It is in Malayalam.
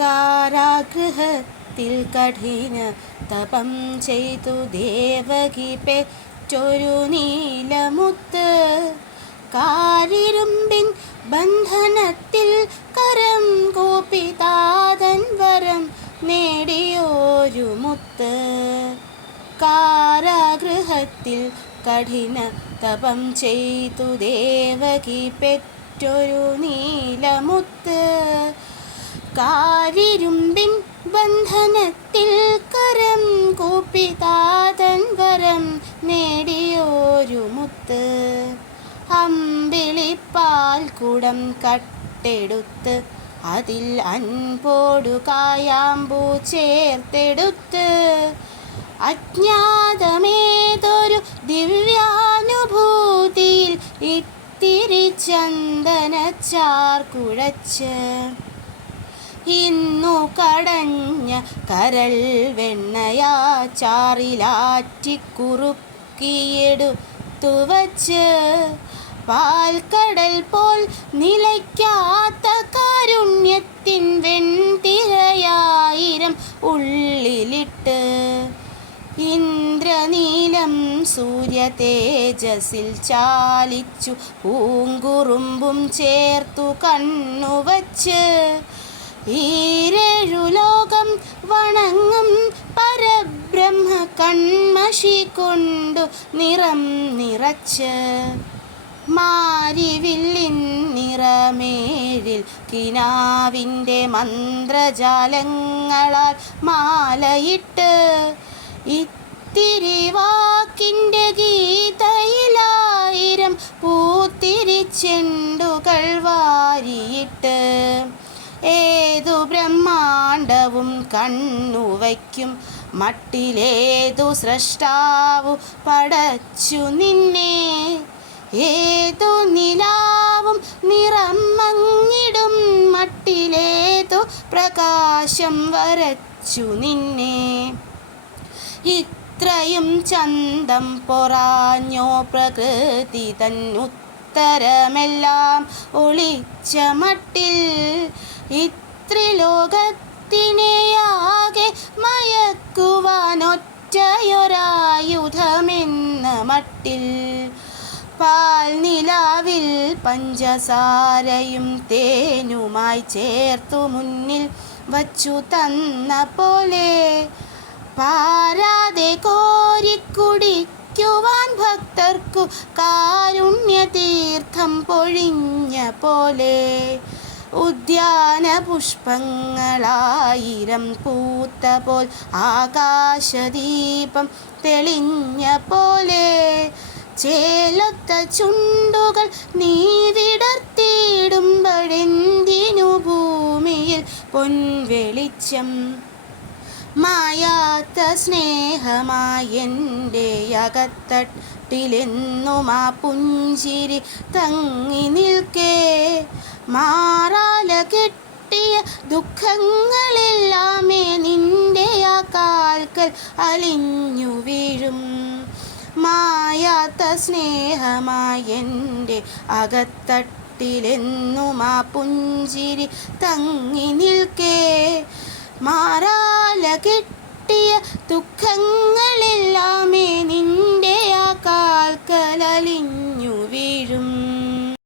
കാരാഗൃഹത്തിൽ കഠിന തപം ചെയ്തു ദേവകി പെറ്റൊരു നീലമുത്ത്. കാരിരുമ്പിൻ ബന്ധനത്തിൽ കരം കൂപ്പി താതൻ വരം നേടിയോരു മുത്ത്. കാരാഗൃഹത്തിൽ കഠിന തപം ചെയ്തു ദേവകി പെറ്റൊരു നീലമുത്ത്. കാരിരുമ്പിൻ ബന്ധനത്തിൽ കരം കൂപ്പി താതൻ വരം നേടിയോരു മുത്ത്. അമ്പിളിപ്പാൽ കുടം കട്ടെടുത്ത് അതിൽ അൻപോടു കായാമ്പൂ ചേർത്തെടുത്ത്. അജ്ഞാതമേതൊരു ദിവ്യാനുഭൂതിയിൽ ഇത്തിരി ചന്ദനച്ചാർ കുഴച്ച്. ഇന്നു കടഞ്ഞ കരൾ വെണ്ണയാ ചാറിലാറ്റിക്കുറുക്കിയെടുത്തു വച്ച്. പാൽക്കടൽ പോൽ നിലയ്ക്കാത്ത കാരുണ്യത്തിൻ വെൺതിരയായിരം ഉള്ളിലിട്ട്. ഇന്ദ്രനീലം സൂര്യ തേജസ്സിൽ ചാലിച്ചു പൂങ്കുറുമ്പും ചേർത്തു കണ്ണുവച്ച്. ഈരേഴു ലോകം വണങ്ങും പരബ്രഹ്മ കൺമഷി കൊണ്ടു നിറം നിറച്ച്. മാരിവില്ലിൻ നിറമേഴിൽ കിനാവിൻ്റെ മന്ത്രജാലങ്ങളാൽ മാലയിട്ട്. ഇത്തിരി വാക്കിൻ്റെ ഗീതയിലായിരം പൂത്തിരി ചെണ്ടുകൾ വാരിയിട്ട്. ഏതു ബ്രഹ്മാണ്ടവും കണ്ണുവയ്ക്കും മട്ടിലേതു സ്രഷ്ടാവു പടച്ചു നിന്നെ. ഏതു നിലാവും നിറം മങ്ങിടും മട്ടിലേതു പ്രകാശം വരച്ചു നിന്നെ. ഇത്രയും ചന്തം പൊറാഞ്ഞോ പ്രകൃതി തന്നുത്തരമെല്ലാം ഒളിച്ച മട്ടിൽ. ഇത്രിലോകത്തിനെയാകെ മയക്കുവാനൊറ്റയൊരായുധമെന്ന മട്ടിൽ. പാൽ നിലാവിൽ പഞ്ചസാരയും തേനുമായി ചേർത്തു മുന്നിൽ വച്ചു തന്ന പോലെ. പാരാതെ കോരിക്കുടിക്കുവാൻ ഭക്തർക്കു കാരുണ്യതീർത്ഥം പൊഴിഞ്ഞ പോലെ. ഉദ്യാന പുഷ്പങ്ങളായിരം പൂത്ത പോൽ ആകാശദീപം തെളിഞ്ഞ പോലെ. ചേലൊത്ത ചുണ്ടുകൾ നീ വിടർത്തിയിടുമ്പോഴെന്തിനു ഭൂമിയിൽ പൊൻവെളിച്ചം. മായാത്ത സ്നേഹമായെൻ്റെ അകത്തട്ടിലെന്നും ആ പുഞ്ചിരി തങ്ങി നിൽക്കേ. മാറാല കെട്ടിയ ദുഃഖങ്ങളെല്ലാമേ നിൻ്റെ ആ കാൽക്കൽ അലിഞ്ഞു വീഴും. മായാത്ത സ്നേഹമായെൻ്റെ അകത്തട്ടിലെന്നും ആ പുഞ്ചിരി തങ്ങി നിൽക്കേ. മാറാല കെട്ടിയ ദുഃഖങ്ങളെല്ലാമേ നിൻ്റെ ആ കാൽക്കൽ അലിഞ്ഞു വീഴും.